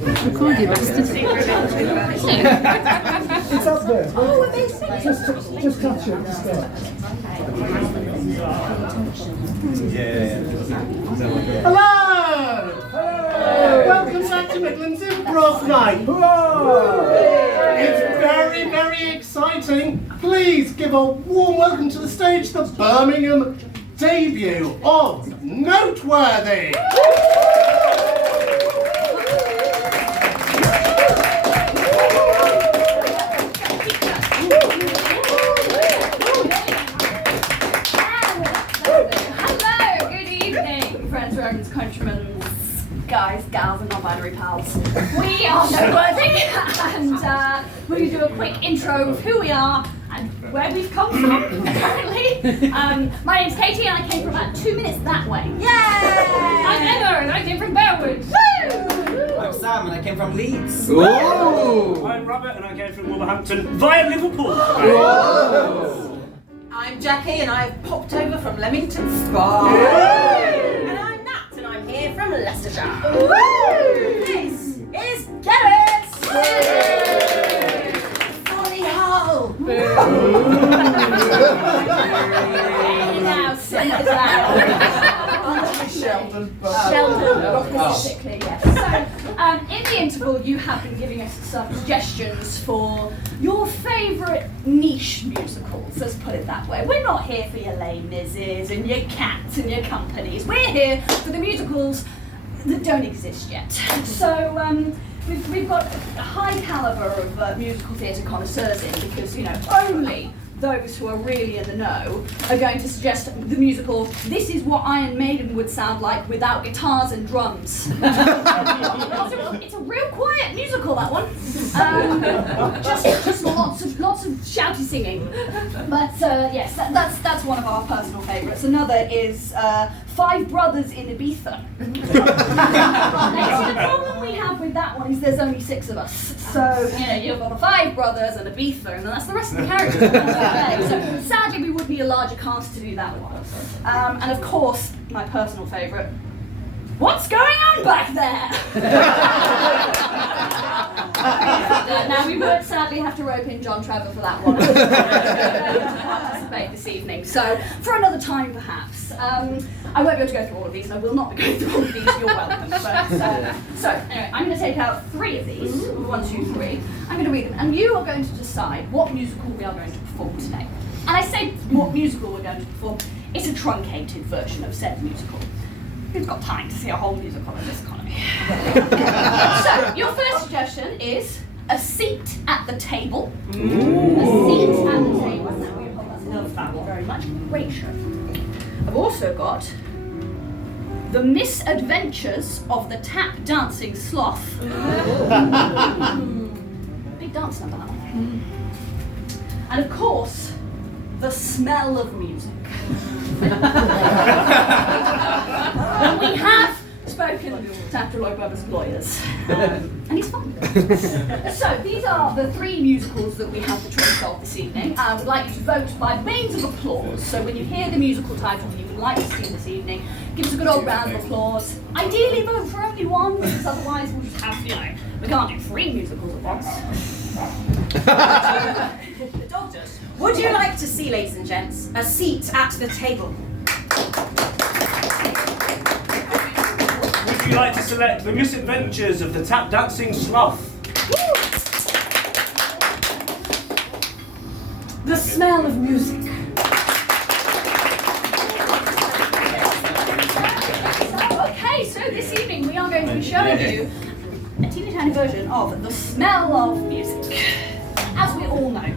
Record you bastard. It's up there. Oh, amazing. Just touch it to start. Hello! Hello! Welcome back to Midlands Improv Night. It's very, very exciting. Please give a warm welcome to the stage the Birmingham debut of Noteworthy. Countrymen, guys, gals, and non-binary pals. We are Noteworthy, and we're going to do a quick intro of who we are and where we've come from, apparently. My name's Katie, and I came from about 2 minutes that way. Yay! I'm Emma, and I came from Bearwood. Woo! I'm Sam, and I came from Leeds. Ooh. I'm Robert, and I came from Wolverhampton via Liverpool. Whoa. I'm Jackie, and I've popped over from Leamington Spa. And I'm Nat, and I'm here from Leicestershire. Woo! This is Gareth. Folly Hole. Now, send us out. Sheldon. Specifically, yes. So, in the interval, you have been giving us some suggestions for your favourite niche musicals, let's put it that way. We're not here for your Les Mises and your Cats and your companies. We're here for the musicals that don't exist yet. So, we've got a high calibre of musical theatre connoisseurs in because, you know, only those who are really in the know are going to suggest the musical, this is what Iron Maiden would sound like without guitars and drums. It's a real quiet musical, that one. Just lots of shouty singing. But yes, that's one of our personal favourites. Another is Five Brothers in Ibiza. The problem we have with that one is there's only 6 of us. So, you know, you've got 5 brothers and Ibiza, and then that's the rest of the characters. So sadly we would need a larger cast to do that one. And of course, my personal favourite, what's going on back there? Now we would sadly have to rope in John Trevor for that one. Participate this evening. So for another time perhaps. I won't be able to go through all of these, and I will not be going through all of these, you're welcome. So anyway, I'm going to take out 3 of these, 1, 2, 3. I'm going to read them, and you are going to decide what musical we are going to perform today. And I say what musical we're going to perform, it's a truncated version of said musical. Who's got time to see a whole musical in this economy? So, your first suggestion is A Seat at the Table. Ooh. A Seat at the Table. Love that one very much. Great show. I've also got The Misadventures of the Tap Dancing Sloth. Big dance number, that one. And of course, The Smell of Music. And we have spoken to Dr. Lloyd Webber's lawyers, and he's fine. So these are the 3 musicals that we have the choice of this evening. I would like you to vote by means of applause. So when you hear the musical title you would like to see this evening, give us a good old round of applause. Ideally vote for only one, because otherwise we'll just have, you know, we can't do 3 musicals at once. The Doctors. Would you like to see, ladies and gents, A Seat at the Table? Would you like to select The Misadventures of the Tap Dancing Sloth? The Smell of Music. So this evening we are going to be showing you a teeny tiny version of The Smell of Music. As we all know,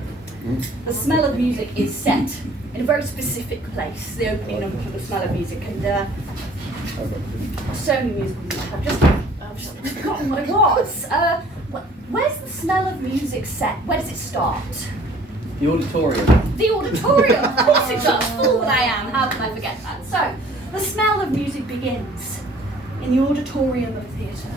The Smell of Music is set in a very specific place, the opening number for The Smell of Music, and so many musicals I've just forgotten what it was. Where's The Smell of Music set? Where does it start? The auditorium. The auditorium, of course it does. Fool that I am, how can I forget that? So, The Smell of Music begins in the auditorium of a theatre.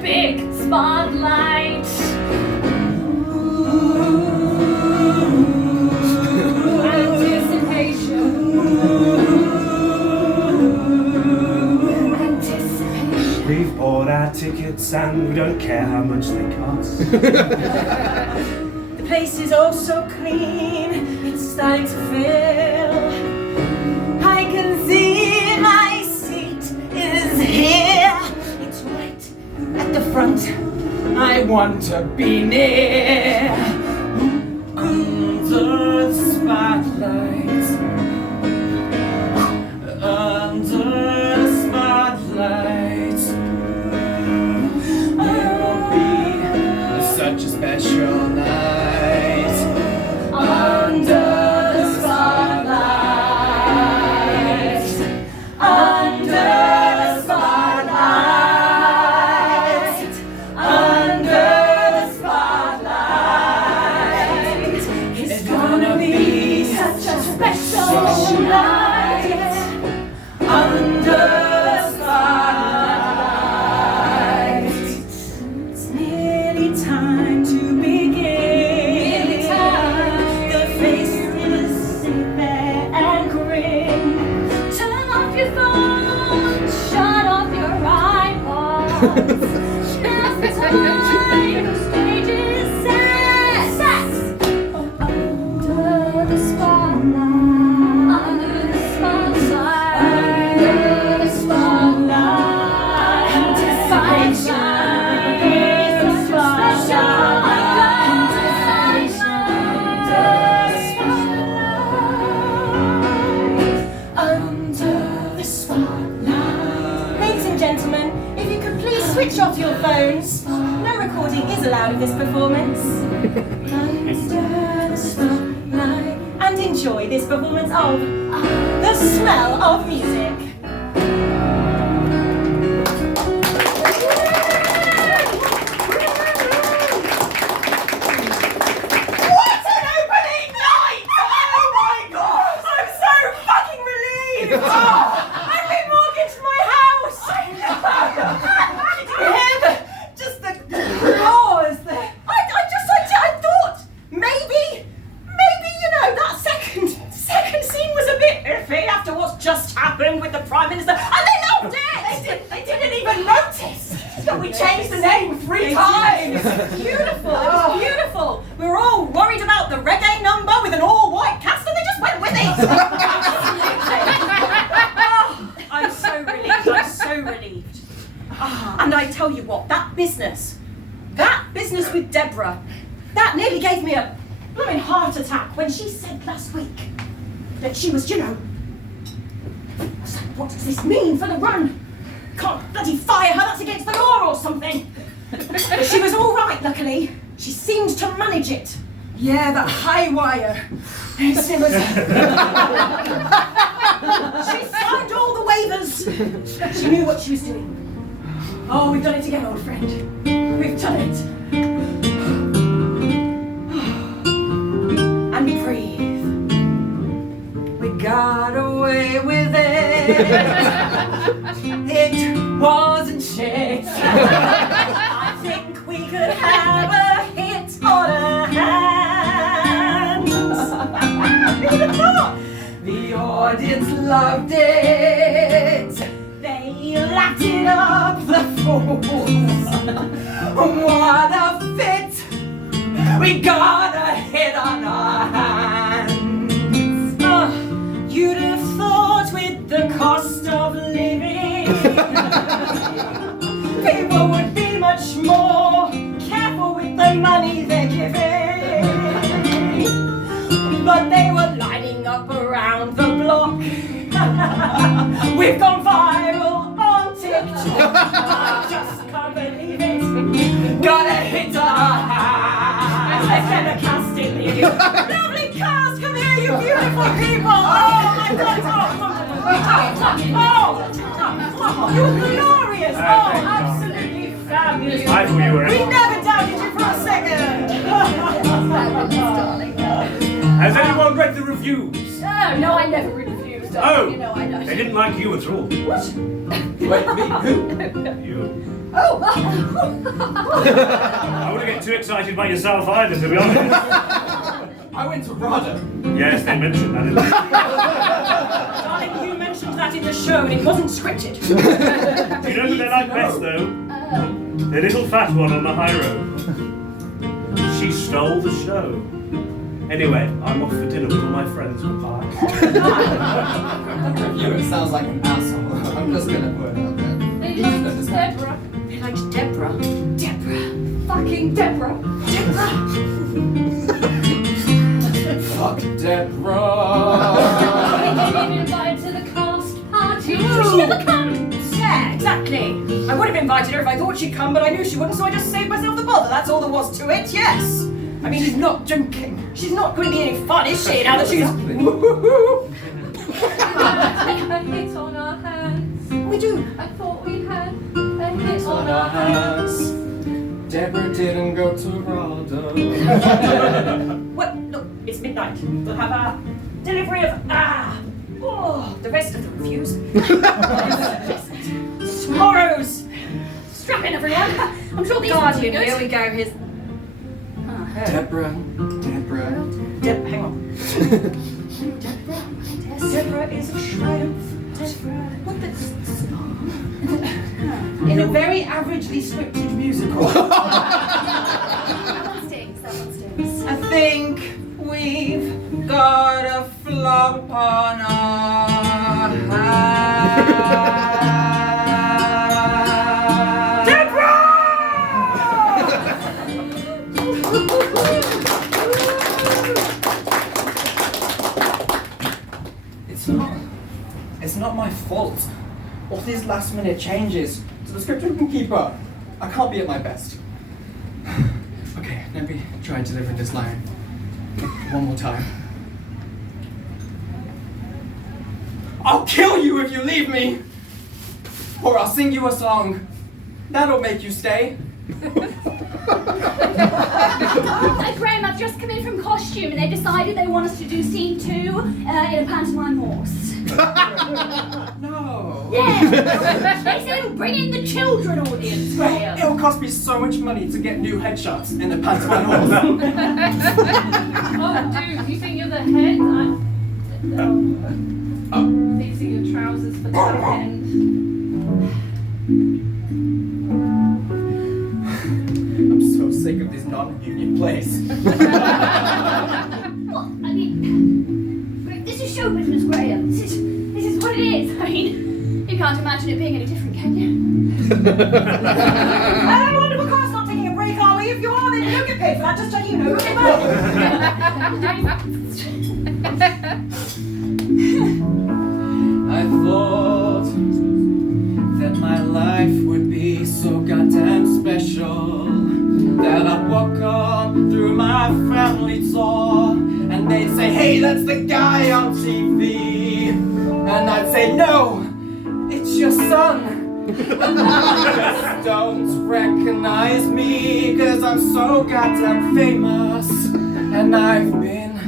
big spotlight. Anticipation. We've bought our tickets and we don't care how much they cost. The place is all so clean, it's starting to fill. I can see my seat is here. It's right at the front. I want to be near. Under the spotlight. Under the spotlight. It'll be such a special night. Under the spotlight. Under the spotlight. Under the spotlight. It's gonna be such a special night. Under the spotlight. It's nearly time to begin. The faces sit there and grin. Turn off your phone, shut off your iPods. Now's the time, the stage is set. Under the spotlight. Under the spotlight. Under the spotlight. Anticipation. Under the spotlight. Ladies and gentlemen, if you could please switch off your phones. No recording is allowed of this performance. Under the spotlight. And enjoy this performance of The Smell of Music. What an opening night! Oh my god! I'm so fucking relieved! Oh, I've remortgaged my house! Did you hear just the roars? I thought maybe, you know, that second scene was a bit iffy after what's just happened with the Prime Minister, and they loved it! They didn't even notice that we changed the name 3 times! Beautiful, it was beautiful! We were all worried about the reggae number with an all-white cast, and they just went with it! Oh, I'm so relieved. And I tell you what, that business with Deborah, that nearly gave me a blooming heart attack when she said last week that she was, you know, I was like, what does this mean for the run? Can't bloody fire her, that's against the law or something. But she was all right, luckily. She seemed to manage it. Yeah, that high wire. She signed all the waivers. She knew what she was doing. Oh, we've done it again, old friend. We've done it. And breathe. We got away with it. It wasn't shit. I think we could have a hit on our hands. Who'd have thought? The audience loved it. They lapped it up, the fools. What a fit. We got a hit on our hands. You'd have thought with the cost of living, people would be much more careful with the money they're giving. But they were lining up around the block. We've gone viral on TikTok. I just can't believe it. Got a hit on our hands. Let's get the cast in here. Lovely cast, come here, you beautiful people. Oh my God, you're glorious. Oh, absolutely fabulous. I thought you were. We never doubted you for a second. Has anyone read the reviews? No, I never refused. Oh, You know I don't. they didn't like you at all. What? Wait, me? Who? You. Oh! I wouldn't get too excited by yourself either, to be honest. I went to RADA. Yes, they mentioned that, didn't they? Darling, you mentioned that in the show and it wasn't scripted. Do you know who they like best, though? The little fat one on the high road. She stole the show. Anyway, I'm off for dinner with all my friends for pie. The reviewer sounds like an asshole. I'm just gonna put it out there. They liked Deborah. They liked Deborah. Deborah. Fucking Deborah. Deborah. Fuck Deborah. We didn't invite to the cast party. She never comes. Yeah, exactly. I would have invited her if I thought she'd come, but I knew she wouldn't, so I just saved myself the bother. That's all there was to it, yes. I mean, she's not drinking. She's not going to be any fun, is she? Now that she's... Woo-hoo-hoo. A hit on our hands. We do. I thought we had a hit On our hands. Deborah didn't go to RADA. What? Look, it's midnight. We'll have our delivery of... the rest of the reviews. Tomorrow's. Strap in, everyone. I'm sure these Guardian, are here we go. Here's... Deborah. Hang on. Deborah is a triumph. What the... In a very averagely scripted musical. Someone stings. I think we've got a flop on our hands. Deborah! It's not my fault. All these last minute changes, so the script can keep up. I can't be at my best. Okay, let me try delivering this line one more time. I'll kill you if you leave me! Or I'll sing you a song. That'll make you stay. Graham, I've just come in from costume and they decided they want us to do scene 2 in a pantomime horse. No. Yeah! They said it'll bring in the children audience, Graham. It'll cost me so much money to get new headshots in the pantomime horse. Oh, dude, you think you're the head? Fixing your trousers for the weekend. I'm so sick of this non-union place. What? I mean, this is show business, Graham. This is what it is. I mean, you can't imagine it being any different, can you? I wonder if car's not taking a break, are we? If you are, then you don't get paid for that, just so you know. I thought that my life would be so goddamn special, that I'd walk on through my family door and they'd say, hey, that's the guy on TV. And I'd say, no, it's your son. Just don't recognize me, cause I'm so goddamn famous and I've been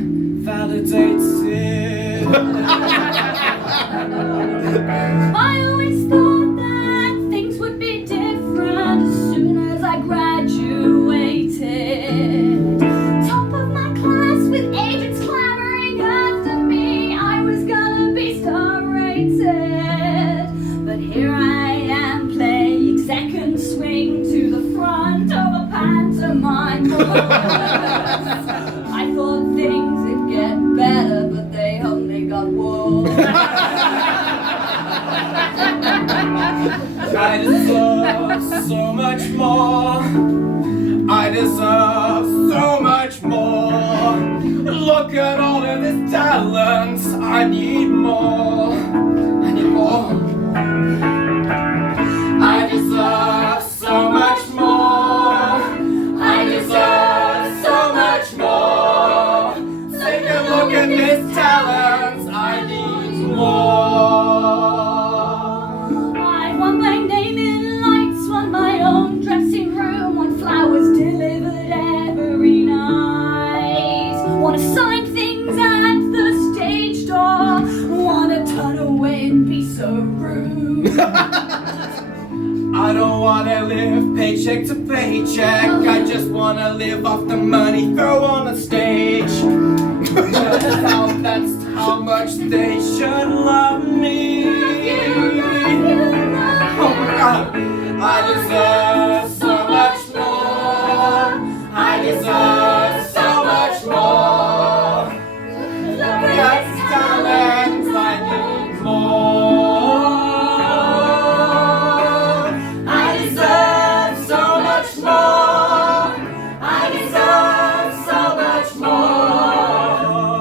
validated. I always thought that things would be different as soon as I graduated. Top of my class with agents clamoring after me, I was gonna be star-rated. But here I am playing second swing to the front of a pantomime horse. I thought things would get better, but they only got worse. I deserve so much more. I deserve so much more. Look at all of this talent. I need more. I need more. I deserve so much more. I deserve so much more. Take a look at this talent. I need more. I want my name in lights, want my own dressing room, want flowers delivered every night. Want to sign things at the stage door, want to turn away and be so rude. I don't wanna live paycheck to paycheck. I just wanna live off the money, throw on a stage. That's how much they should love me. Oh my God, I deserve so much more. I deserve so much more. That's talent, I need more. I deserve so much more. I deserve so much more.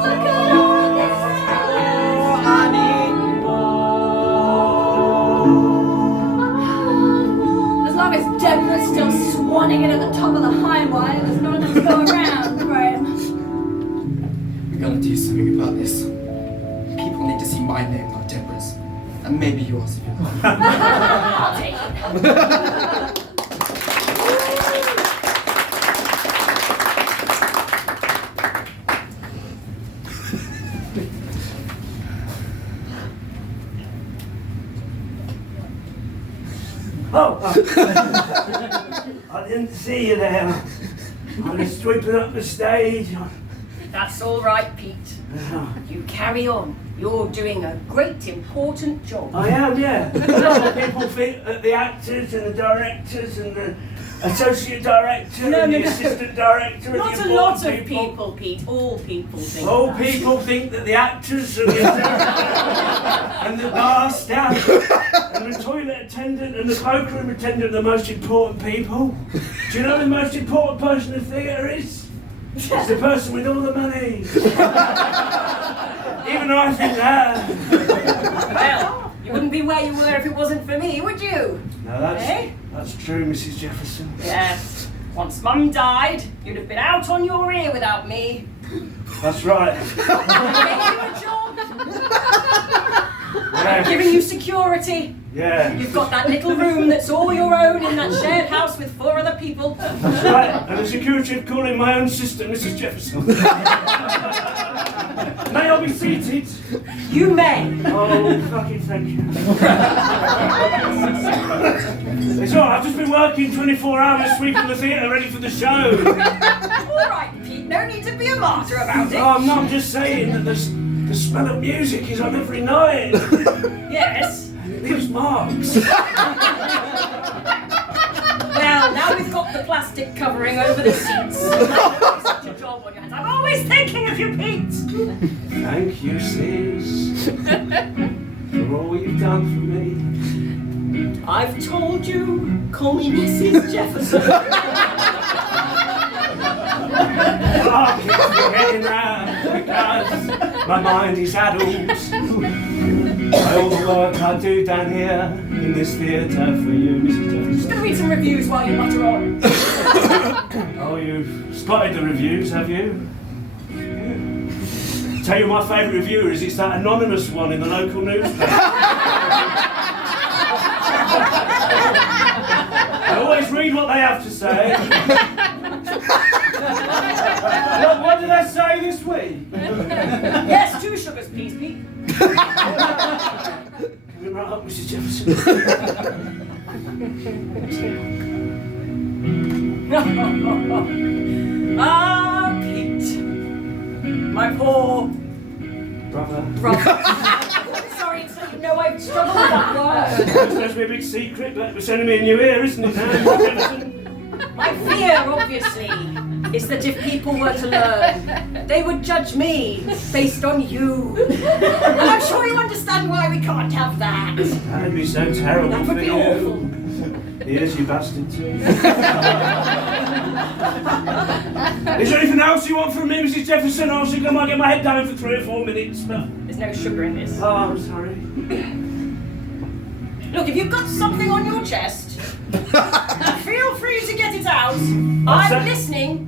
Look at all this talent, I need more. As long as Deborah's still swanning it at the top of the high wire, there's not enough to go around, Graham. We gotta do something about this. People need to see my name, not Deborah's. And maybe yours if you like. I'll take it. Oh! I didn't see you there. I was sweeping up the stage. That's all right, Pete. You carry on. You're doing a great, important job. I am, yeah. A lot of people think that the actors and the directors and the associate director and the assistant director Not are a the lot of important people, Pete. All people think All that. people think that the actors and the and the bar staff and the toilet attendant and the cloakroom attendant are the most important people. Do you know who the most important person in the theatre is? It's the person with all the money. Even though I think that. Well, you wouldn't be where you were if it wasn't for me, would you? No, that's true, Mrs Jefferson. Yes. Once Mum died, you'd have been out on your ear without me. That's right. I gave you a job. I'm giving you security. Yeah. You've got that little room that's all your own in that shared house with 4 other people. That's right. And the security of calling my own sister Mrs Jefferson. May I be seated? You may. Oh, fucking thank you. It's alright, I've just been working 24 hours sweeping the theatre ready for the show. All right, Pete, no need to be a martyr about it. Oh, I'm not just saying that the smell of music is on every night. Yes. And it leaves marks. Well, now we've got the plastic covering over the seats. Such a job on your hands. I'm always thinking of you, Pete. Thank you, sis, for all you've done for me. I've told you, call me Mrs Jefferson. I keep forgetting that because my mind is adult. By all the work I do down here in this theatre for you, Mrs Jefferson. Just gonna read some reviews while you mutter on. Oh, you've spotted the reviews, have you? Tell you my favourite review is it's that anonymous one in the local newspaper. I always read what they have to say. What did they say this week? Yes, 2 sugars, please, Pete. Coming right up, Mrs Jefferson. Ah, Pete. My poor Brother. Sorry, so you know I've struggled with that word. It's supposed to be a big secret, but we're sending me a new ear, isn't it now, Mrs Jefferson? My fear, obviously, is that if people were to learn, they would judge me based on you. And I'm sure you understand why we can't have that. That'd be so terrible That would for be you. awful. Here's you bastard too. Is there anything else you want from me, Mrs Jefferson? I think I might get my head down for 3 or 4 minutes, but... There's no sugar in this. Oh, I'm sorry. Look, if you've got something on your chest, feel free to get it out. I'm listening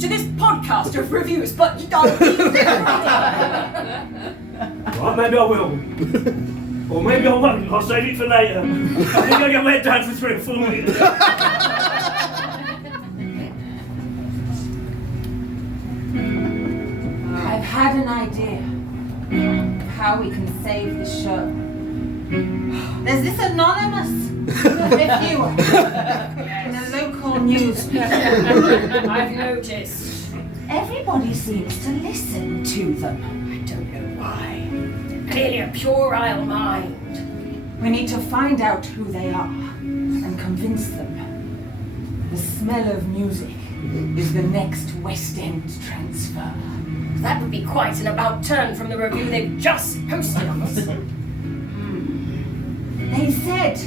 to this podcast of reviews, but you don't need to. Right, maybe I will. Or maybe I won't. I'll save it for later. I think I'll get my head down for 3 or 4 minutes. I've had an idea of how we can save the show. There's this anonymous reviewer in a local news. I've noticed. Everybody seems to listen to them. I don't know why. Clearly a puerile mind. We need to find out who they are and convince them. The smell of music is the next West End transfer. That would be quite an about turn from the review they've just posted on us. They said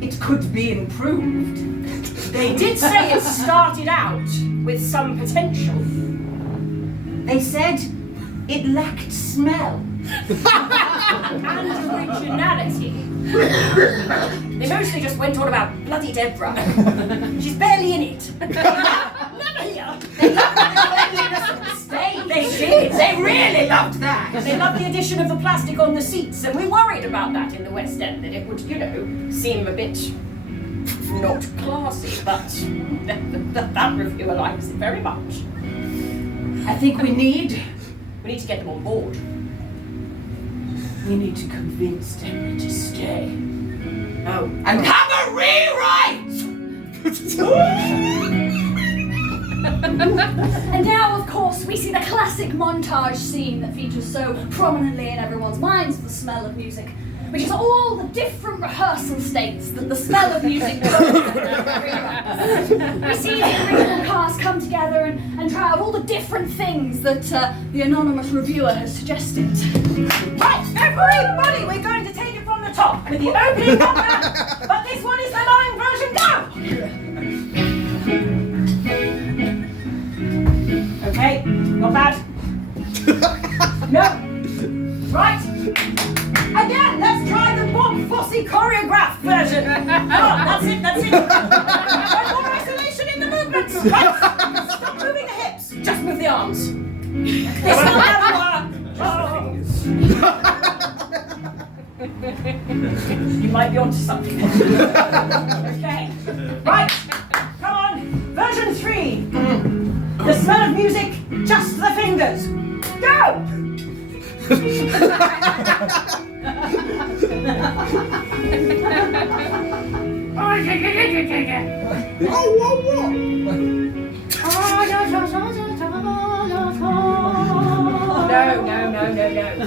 it could be improved. They did say it started out with some potential. They said it lacked smell. And originality. They mostly just went on about bloody Deborah. She's barely in it. Never here. They loved the cleanliness of the stage. They did. They really loved that. They loved the addition of the plastic on the seats, and we worried about that in the West End, that it would, seem a bit not classy, but that reviewer likes it very much. I think we need to get them on board. We need to convince Deborah to stay. Oh. And have a rewrite! And now, of course, we see the classic montage scene that features so prominently in everyone's minds, the smell of music, which is all the different rehearsal states that the smell of music goes. We see the original cast come together and try out all the different things that the anonymous reviewer has suggested. Right, everybody, we're going to take it from the top with the opening number, but this one is the live version now. Okay, not bad. No. Right. Again, let's try the Bob Fosse choreographed version. Come on, that's it. No more isolation in the movements. Right. Stop moving the hips. Just move the arms. This will never work. You might be onto something. Okay. Right. Come on. Version 3. The smell of music, just the fingers. Go! No.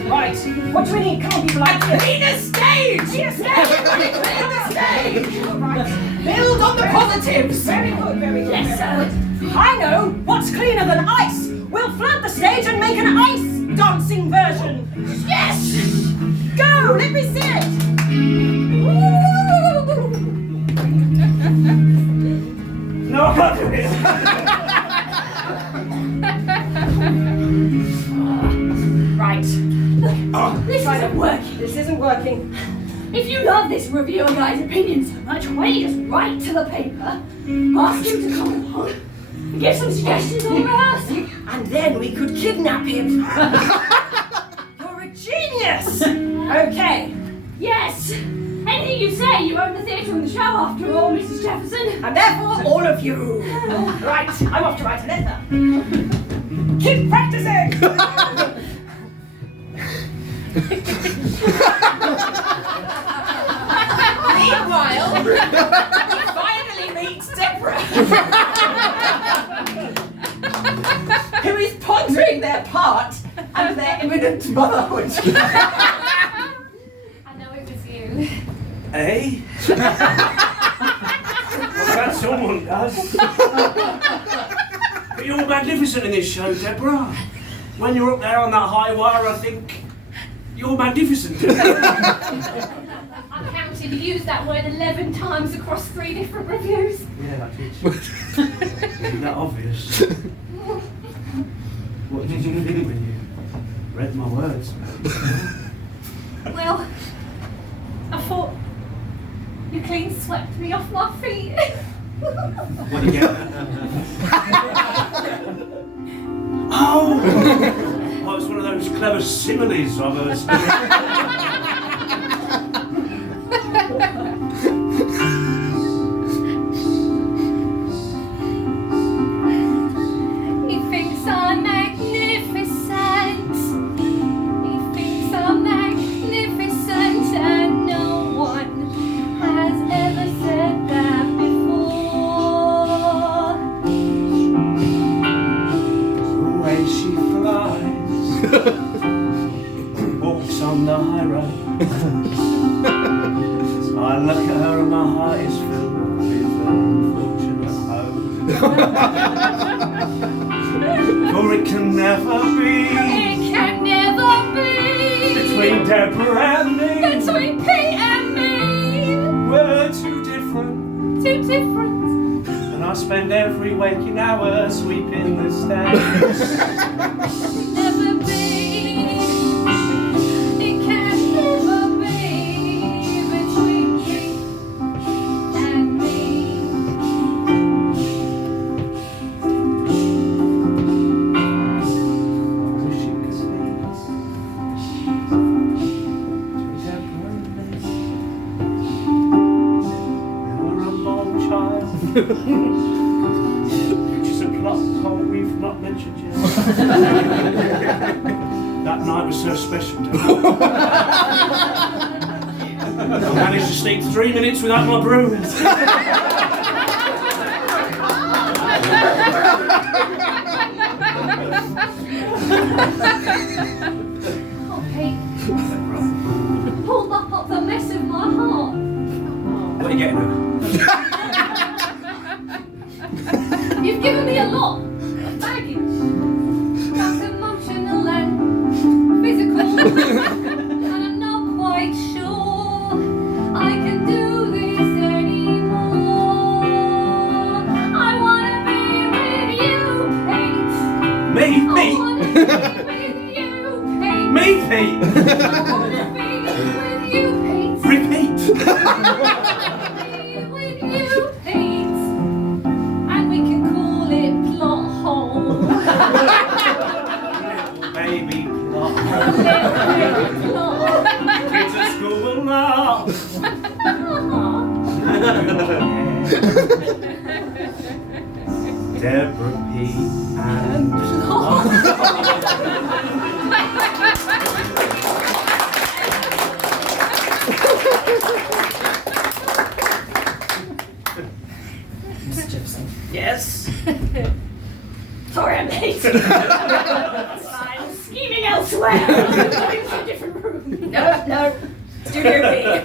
Right. What do we need? Come on, people. Clean a stage! Clean the stage! Right. Build on the positives. Very good. Yes, sir. I know what's cleaner than ice. We'll flood the stage and make an ice dancing version. Yes! Go! Let me see it! No, I can't do it. Right. This isn't working. This isn't working. If you love this reviewer guy's opinion so much, why don't you just write to the paper, ask him to come along, and give some suggestions on rehearsing? And then we could kidnap him. You're a genius! Okay. Yes! Anything you say, you own the theatre and the show after all, Mrs Jefferson. And therefore, all of you. Right, I'm off to write a letter. Keep practicing! Meanwhile, we finally meet Deborah, who is pondering their part and their imminent motherhood. I know it was you. Eh? Well, that someone does. But you're magnificent in this show, Deborah. When you're up there on that high wire, I think you're magnificent. I counted, you used that word 11 times across 3 different reviews. Yeah, I did. Isn't that obvious? What did you think when you read my words? Well, I thought you clean swept me off my feet. What do you get? Oh! Oh, it's one of those clever similes of us. He thinks I'm magnificent. He thinks I'm magnificent, and no one has ever said that before. For it can never be. It can never be Between Deborah and me. between Pete and me. We're too different. Too different. And I spend every waking hour sweeping the stairs. Never be. It can never be between Pete and me. Wish it could be. Between Deborah and me. Never a long child. Which is a plot hole we've not mentioned yet. That night was so special. I managed to sleep 3 minutes without my broom. Oh, Pete. Pulled up the mess of my heart. What are you getting at? You've given me a lot of baggage. Both emotional and physical. And I'm not quite sure I can do this anymore. I wanna be with you, Pete. Me, I Pete? wanna be with you, Pete. Me, Pete? I wanna be with you, Pete. Repeat. Be with you, Pete. And we can call it plot hole. Baby plot. Baby plot. Kids at school will laugh. Deborah, Pete, and Mrs Jefferson. Yes. Sorry I'm late. I'm scheming elsewhere. I'm going to a different room. No. Studio B.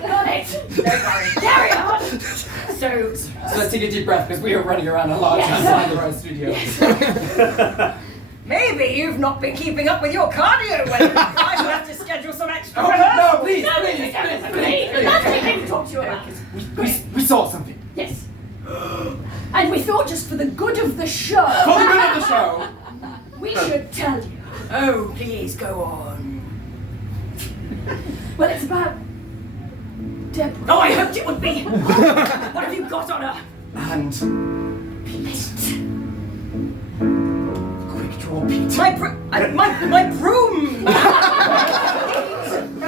Got it. Don't worry. Carry on. So, So let's take a deep breath because we are running around a lot Yes. outside of our studio. maybe you've not been keeping up with your cardio well. I shall have to schedule some extra. Oh, no, please, No, please, please, please. That's what I came to talk to you about. We saw something. Yes. And we thought just for the good of the show, For the good of the show. we should tell you. Oh, please go on. Well, it's about Deborah. Oh, I hoped it would be. What have you got on her? And Pete. quick draw, Pete. My broom.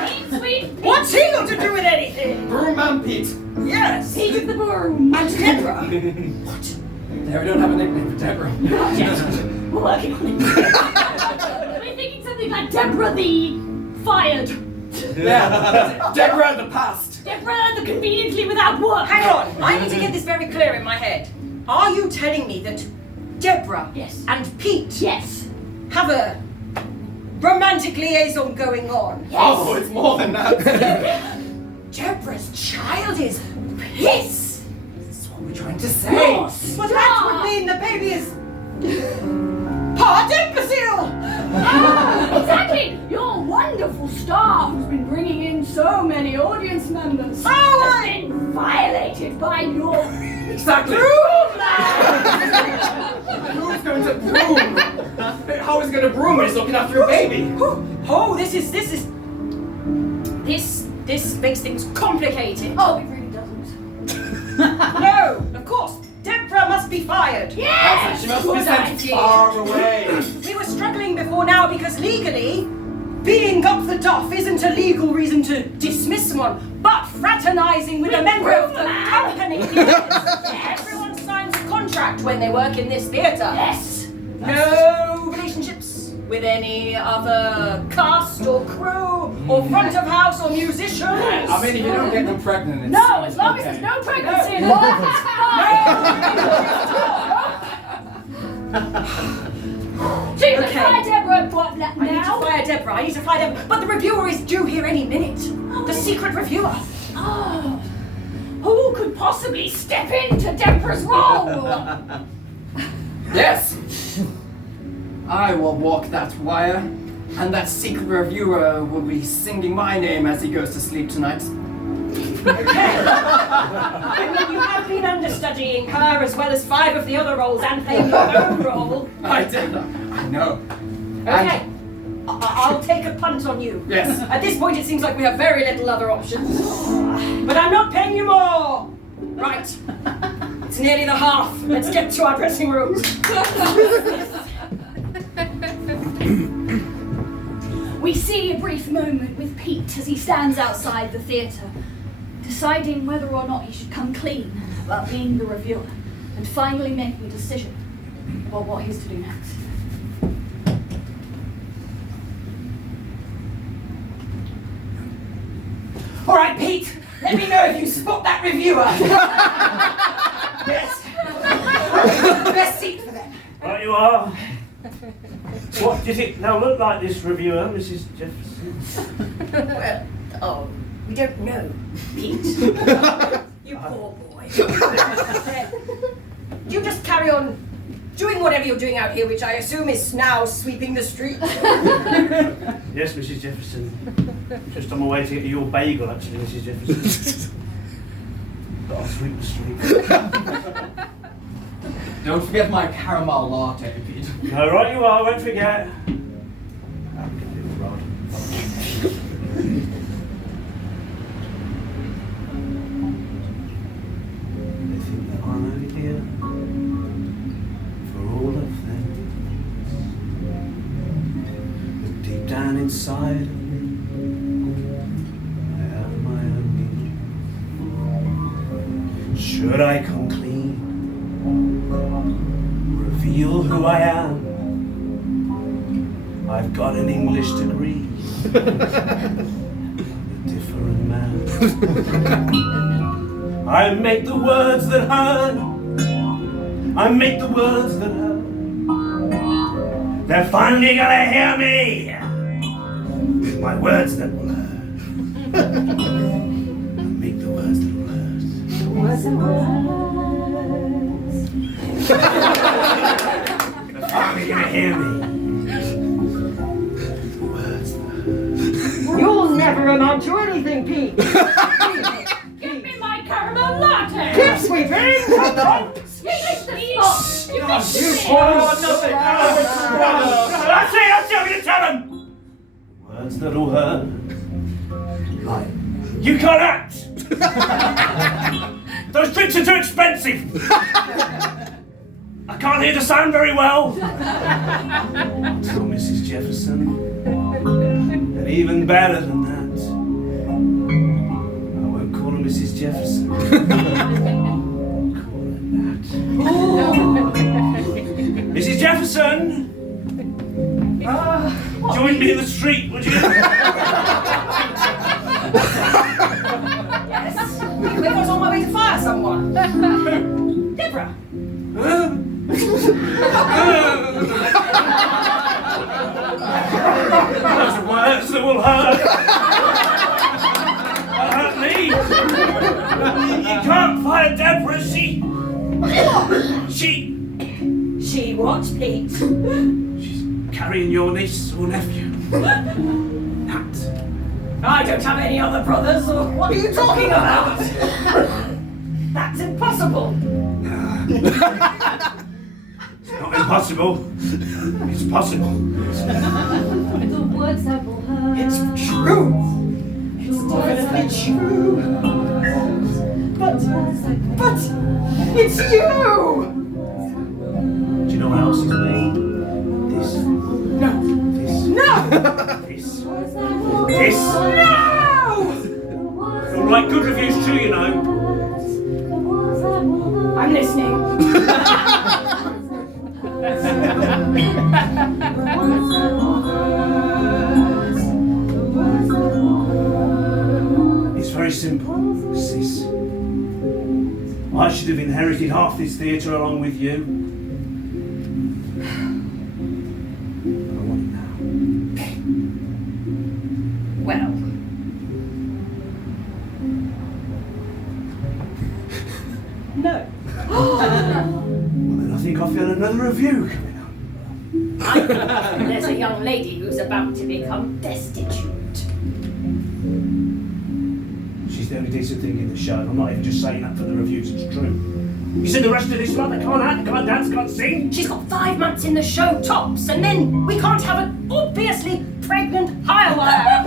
Pete, sweet Pete. What's he got to do with anything? Broom man, Pete. Yes. Pete of the broom. And Deborah. There, we don't have a nickname for Deborah. Not yet. We're working on it. We're thinking something like Deborah the fired. Yeah. Deborah the past. Deborah the conveniently without work. Hang on. I need to get this very clear in my head. Are you telling me that Deborah Yes. and Pete Yes. have a romantic liaison going on? Yes. Oh, it's more than that. Deborah's child is Pete's. That's what we're trying to say. Yes. But that would mean the baby is part imbecile. Ah, exactly. Your wonderful star who's been bringing in so many audience members has been violated by your Exactly. broom man. Who's going to broom? How is he going to broom when he's looking after a baby? Oh, this makes things complicated. Oh, it really doesn't. No, of course. Deborah must be fired. Yes. She must be Good sent idea. far away. We were struggling before now because legally, being up the duff isn't a legal reason to dismiss someone, but fraternizing with a member of the company is. Everyone signs a contract when they work in this theatre. Yes. No relationships with any other cast or crew or front of house or musicians. I mean, if you don't get them pregnant, it's No, as long as okay. there's no pregnancy involved, it's fine. So you Okay. fire Deborah, what I need to now? fire Deborah. I need to fire Deborah. But the reviewer is due here any minute. The secret reviewer. Oh, who could possibly step into Deborah's role? Yes! I will walk that wire, and that secret reviewer will be singing my name as he goes to sleep tonight. Okay. I mean, you have been understudying her as well as 5 of the other roles and playing your own role. I did. I know. Okay. I'll take a punt on you. Yes. At this point, it seems like we have very little other options. But I'm not paying you more. Right. It's nearly the half. Let's get to our dressing rooms. We see a brief moment with Pete as he stands outside the theatre, deciding whether or not he should come clean about being the reviewer, and finally making a decision about what he's to do next. All right, Pete. Let me know if you spot that reviewer. Yes. Best seat for them. Right you are. What does it now look like, this reviewer, Mrs Jefferson? Well, we don't know, Pete. You poor boy. You just carry on doing whatever you're doing out here, which I assume is now sweeping the street. Yes, Mrs Jefferson. Just on my way to get you your bagel, actually, Mrs Jefferson. But I'll sweep the street. Don't forget my caramel latte, Pete. No, right you are, won't forget. Arrogant little rod. They think that I'm only here for all of them. But deep down inside of me, I have my own meaning. Should I come clean? Reveal who I am. I've got an English degree. I'm a different man. I make the words that hurt. I make the words that hurt. They're finally gonna hear me with my words that will hurt. I make the words that will hurt. They're finally gonna hear me. The words that hurt. You'll never amount to anything, Pete. Give me my caramel latte! Keep sweeping! You missed the spot! You missed You it! swallowed nothing! That's it! I'm gonna tell them! Words that'll hurt. Like, you can't act! Those drinks are too expensive! I can't hear the sound very well! I'll tell Mrs Jefferson. And even better than that, I won't call her Mrs Jefferson. Call her Nat. Mrs Jefferson! Join me in the street, would you? Yes. I was on my way to fire someone. Deborah. Those are words that will hurt. Hurt me. You can't fire Deborah. She what, Pete? She's carrying your niece or nephew. Nat. I don't have any other brothers, or what are you talking about? That's impossible. It's not impossible. It's possible. The words that will hurt. It's true. It's definitely true. But it's you! Do you know what else is me? This. No. This. No! This. This. No! You'll write good reviews too, you know. I'm listening. It's very simple, sis. I should have inherited half this theatre along with you. But I want it now. Well. No. Well, then I think I feel another review coming up. There's a young lady who's about to become destitute. She's the only decent thing in the show. I'm not even just saying that for the reviews, it's true. You see the rest of this lot, they can't act, can't dance, can't sing. She's got 5 months in the show tops, and then we can't have an obviously pregnant hire wire.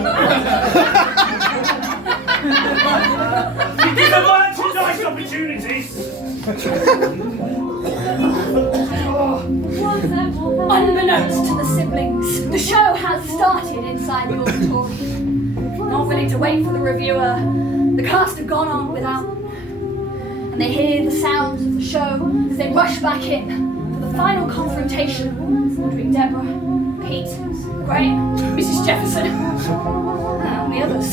Give them merchandise opportunities. Unbeknownst to the siblings, the show has started inside the auditorium. Not willing to wait for the reviewer, the cast have gone on without them. And they hear the sounds of the show as they rush back in for the final confrontation between Deborah, Pete, Graham, Mrs Jefferson, and the others.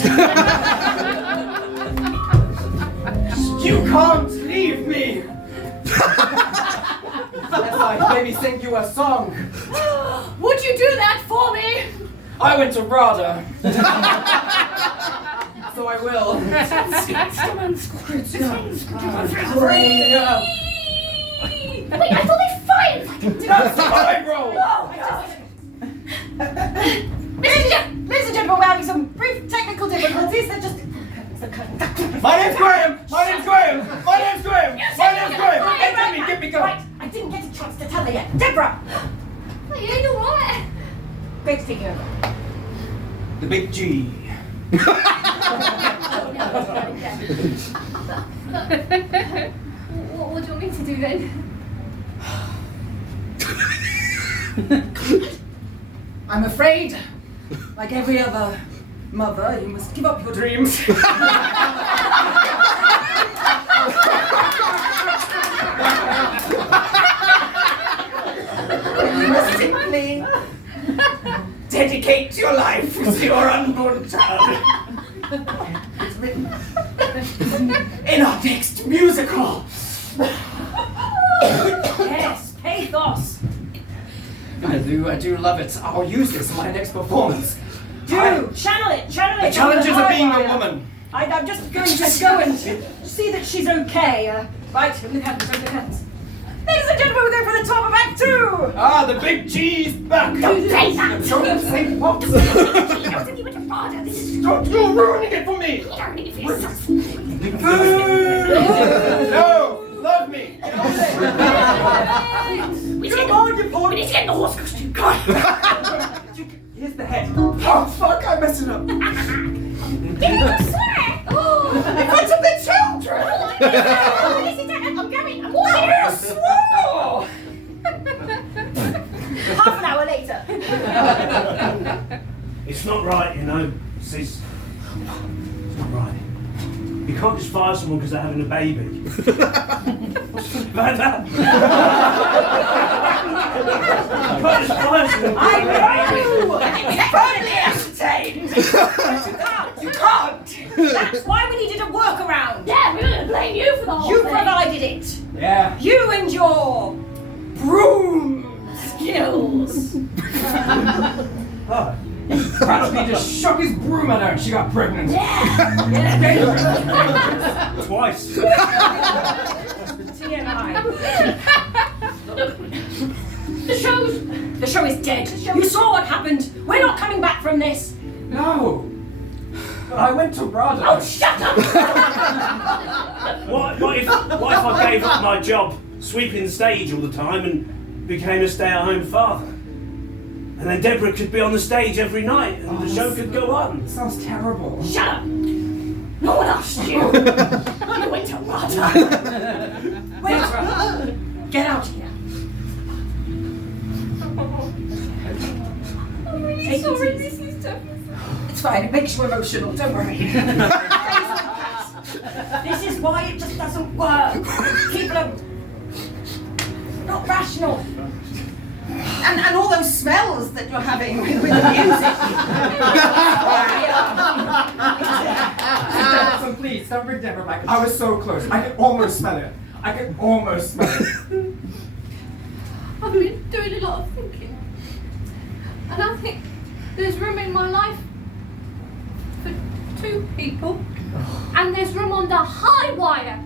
You can't leave me! Unless I maybe sing you a song. Would you do that for me? I went to RADA. So I will. Wait, I thought they fired! That's my role! Ladies and gentlemen, we're having some brief technical difficulties. They're just... My name's Graham! My name's Graham! My name's Graham! My name's Graham! Hey, give me go! Right, I didn't get a chance to tell her yet. Deborah! Are you alright? Great to take you over. The big G. What do you want me to do then? I'm afraid, like every other mother, you must give up your dreams. You must simply dedicate your life to your unborn child. It's written in our next musical. Yes, pathos. I do love it. I'll use this in my next performance. Channel it. The challenges of being a woman. I'm just going to go and see that she's okay. Right, in the hands. Ladies and gentlemen, we're going for the top of Act 2! Ah, the big G's back! Don't say that! Don't say what? You're ruining it for me! No! Love me! Get on there! Come on, you poor... We need to get in the horse costume, come on! Here's the head. Oh, fuck, I messed it up. Get in the sack! In front of the children! I'm going, I'm walking You swore! Half an hour later. It's not right, you know, sis. It's not right. You can't just fire someone because they're having a baby. Like that. You can't just fire someone. I know! Firmly ascertained! You can't! That's why we needed a workaround! Yeah, we're gonna blame you for the whole You thing! provided it! Yeah. You and your broom skills! Oh. Practically just shook his broom at her and she got pregnant. Twice. TMI. The show is dead. You saw what happened. We're not coming back from this. No. But I went to RADA. Oh, shut up! What if I gave up my job sweeping the stage all the time and became a stay-at-home father? And then Deborah could be on the stage every night and the show could go on. Sounds terrible. Shut up! No one asked you! You went to RADA! Wait, get out here. I'm really sorry, Mrs Jefferson. It's fine, it makes you emotional, don't worry. This is why it just doesn't work. People are not rational. And all those smells that you're having with the music. So please, don't bring Deborah back. I was so close. I could almost smell it. I could almost smell it. I've been doing a lot of thinking. And I think there's room in my life for 2 people. And there's room on the high wire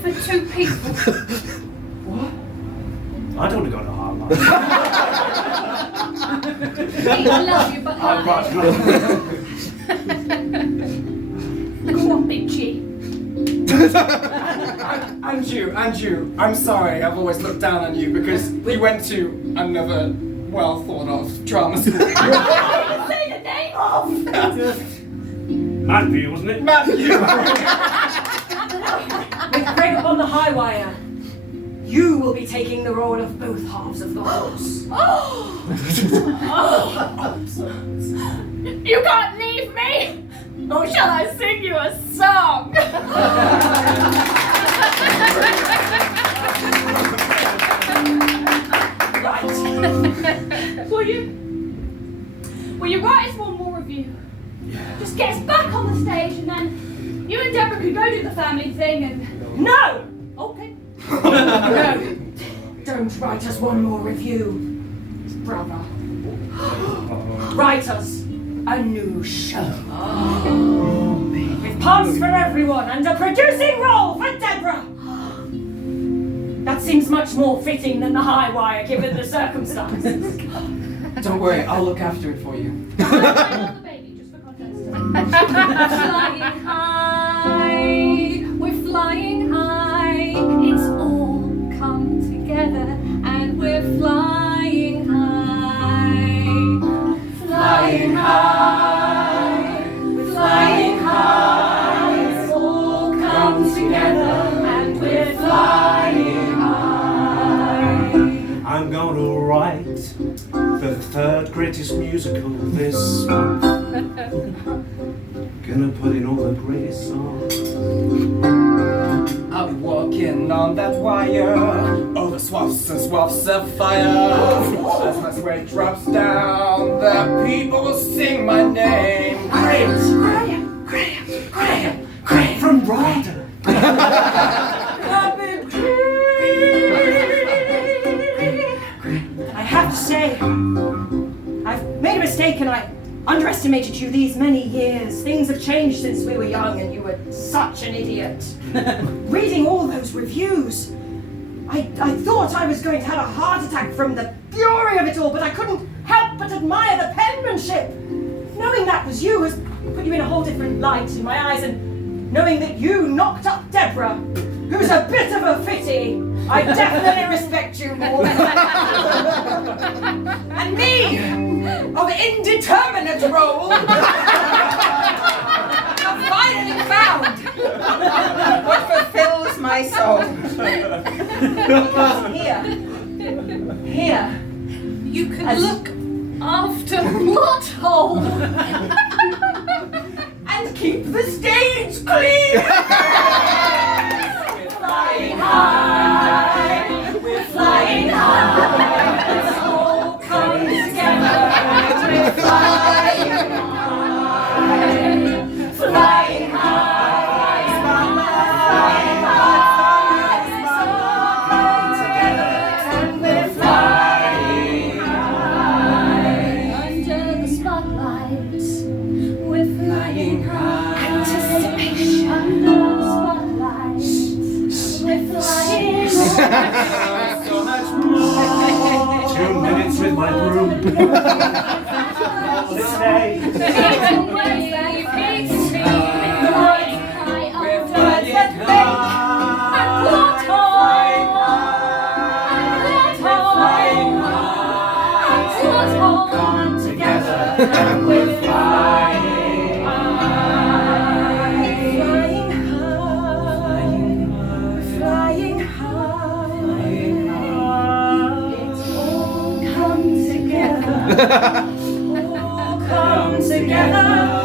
for 2 people. What? I don't want to go to Harlem. I love you, but I've got Go on, bitchy. Andrew, I'm sorry, I've always looked down on you because we went to another well thought of drama school. Say the name of! Matthew, wasn't it? Matthew! With Greg on the high wire, you will be taking the role of both halves of the horse. You can't leave me! Or shall I sing you a song? Right. Will you write us one more review? Yeah. Just get us back on the stage and then you and Deborah can go do the family thing and... No! Okay. No! Don't write us one more review, brother. Write us a new show. With parts for everyone and a producing role for Deborah. That seems much more fitting than the high wire given the circumstances. Don't worry, I'll look after it for you. I love the baby, just for context. Flying high, we're flying high. It's all come together and we're flying high. Flying high, we're flying high. It's all come together and we're flying high. I'm gonna write the third greatest musical this month. Gonna put in all the greatest songs. I'll be walking on that wire over swaths and swaths of fire. As my sweat drops down, the people will sing my name. Graham From RADA. I have to say, I've made a mistake and I underestimated you these many years. Things have changed since we were young and you were such an idiot. Reading all those reviews, I thought I was going to have a heart attack from the fury of it all, but I couldn't help but admire the penmanship. Knowing that was you has put you in a whole different light in my eyes, and knowing that you knocked up Deborah, who's a bit of a fitty, I definitely respect you more. And me, of indeterminate role, have finally found what fulfills my soul. Because here, You can look after plot hole. and keep the stage clean. Flying high, we're flying high. It's all come together and we're flying high. Flying high, flying high. It's all come together and we're flying high. Under the spotlight, we're flying high. Anticipation. Under the spotlight. We're flying So much more. 2 minutes with my broom. Let's say. And we're flying high. Flying high. It's all come together. All come together.